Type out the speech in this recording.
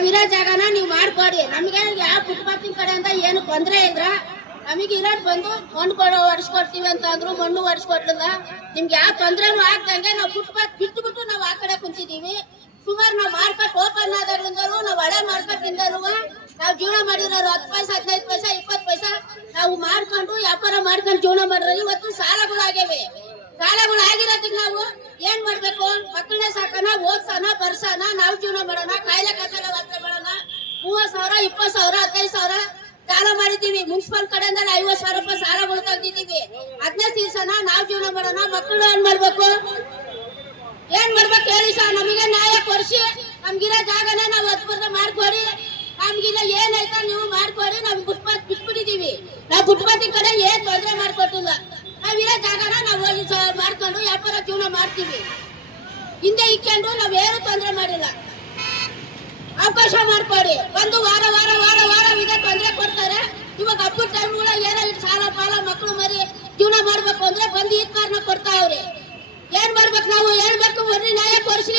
ನಾವಿರೋ ಜಾಗನ ನೀವು ಮಾಡ್ಕೊಡಿ. ನಮಗೆ ಯಾವ ಫುಟ್ಪಾತಿನ ಕಡೆಯಿಂದ ಏನು ತೊಂದರೆ ಇದ್ರ ನಮಗೆ ಇರೋದು ಬಂದು ಮಣ್ಣು ಒರೆಸ್ಕೊಡ್ತೀವಿ ಅಂತ ಅಂದ್ರು, ಮಣ್ಣು ಒರೆಸ್ಕೊಡ್ಲಿಲ್ಲ. ನಿಮ್ಗೆ ಯಾವ ತೊಂದ್ರೆನೂ ಆಗ್ದಂಗೆ ನಾವು ಫುಟ್ಪಾತ್ ಬಿಟ್ಟು ನಾವು ಆ ಕಡೆ ಕುಂತಿದೀವಿ. ಸುಮಾರು ನಾವು ಮಾರ್ಕೆಟ್ ಓಪನ್ ಆದಾಗ್ಲಿಂದಲೂ ನಾವು ಹಳೆ ಮಾರ್ಕೆಟ್ ಇಂದಲೂ ನಾವು ಜೀವನ ಮಾಡಿರೋರು 10 ಪೈಸೆ 15 ಪೈಸೆ 20 ಪೈಸೆ ನಾವು ಮಾಡ್ಕೊಂಡು ವ್ಯಾಪಾರ ಮಾಡ್ಕೊಂಡು ಜೀವನ ಮಾಡಿರೋ. ಇವತ್ತು ಸಾಲಗಳಾಗ್ಯವೆ. ಸಾಲಗಳು ಆಗಿರೋದಕ್ಕೆ ನಾವು ಏನ್ ಮಾಡ್ಬೇಕು? ಮಕ್ಕಳನ್ನ ಸಾಕೋಣ, ಓದ್ಸೋಣ, ಬರ್ಸೋಣ, ನಾವು ಜೀವನ ಮಾಡೋಣ, ಕಾಯಿಲೆ ಕಸಾಲ ವಾರ್ತೆ ಮಾಡೋಣ. 30,000 20,000 15,000 ಸಾಲ ಮಾಡಿದ್ದೀವಿ. ಮುನ್ಸಿಪಲ್ ಕಡೆಯಿಂದ 50,000 ರೂಪಾಯಿ ಸಾಲಗಳು ತೆಗ್ದಿದ್ದೀವಿ. ಅದನ್ನೇ ತೀರ್ಸೋಣ, ನಾವು ಜೀವನ ಮಾಡೋಣ. ಮಕ್ಕಳು ಏನ್ ಮಾಡ್ಬೇಕು ಹೇಳಿ ಸರ್? ನಮಗೆ ನ್ಯಾಯ ಕೊಡಿಸಿ, ನಮ್ಗಿರೋ ಜಾಗನ ನಾವು ಅದ್ಭುತ ಮಾಡ್ಕೊಡಿ. ನಮ್ಗಿಲ್ಲ ಏನೈತ ನೀವು ಮಾಡ್ಕೊಡಿ. ನಾವು ಫುಟ್ಪಾತ್ ಬಿಟ್ಬಿಟ್ಟಿದೀವಿ. ನಾವು ಫುಟ್ಪಾತ್ ಕಡೆ ಏನ್ ತೊಂದರೆ ಮಾಡ್ಕೊಟ್ಟಿಲ್ಲ. ನಾವಿರೋ ಜಾಗನ ನಾವು ಮಾಡ್ಕೊಂಡು ವ್ಯಾಪಾರ ಜೀವನ ಮಾಡ್ತೀವಿ. ಹಿಂದೆ ಇಕ್ಕೊಂಡು ನಾವೇನು ತೊಂದರೆ ಮಾಡಿಲ್ಲ. ಅವಕಾಶ ಮಾಡ್ಕೊಡಿ. ಒಂದು ವಾರ ಇದೇ ತೊಂದರೆ ಕೊಡ್ತಾರೆ. ಇವಾಗ ಹಬ್ಬದ ಟೈಮ್ಗಳ ಏನೋ ಸಾಲ ಪಾಲ ಮಕ್ಕಳು ಮರಿ ಜೀವನ ಮಾಡ್ಬೇಕು ಅಂದ್ರೆ ಬಂದು ಈ ಕಾರಣ ಕೊಡ್ತಾವ್ರಿ. ಏನ್ ಮಾಡ್ಬೇಕು? ನಾವು ಹೇಳ್ಬೇಕು, ಬರ್ರಿ ನ್ಯಾಯ ಕೊಡ್ಸಿ.